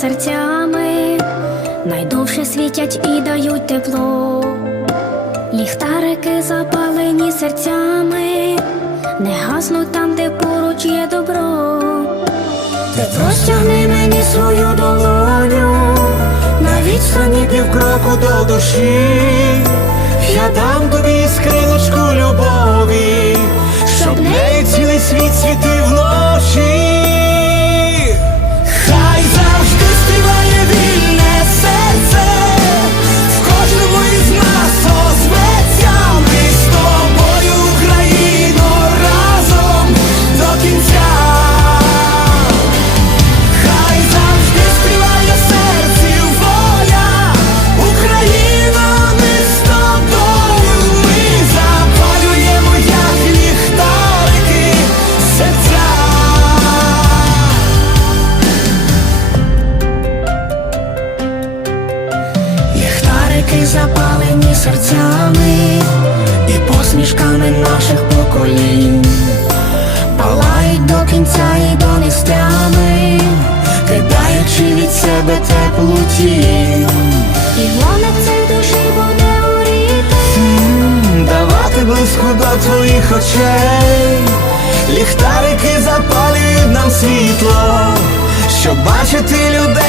серцями, найдовше світять і дають тепло. Ліхтарики запалені серцями, не гаснуть там, де поруч є добро. Ти простягни мені свою долоню, На відстані півкроку до душі, я дам тобі скриночку запалені серцями І посмішками наших поколінь палають до кінця і до нестями, кидаючи від себе теплу тінь. і вогник цей душі буде горіти. Давати близько до твоїх очей, ліхтарики запалюють нам світло, щоб бачити людей.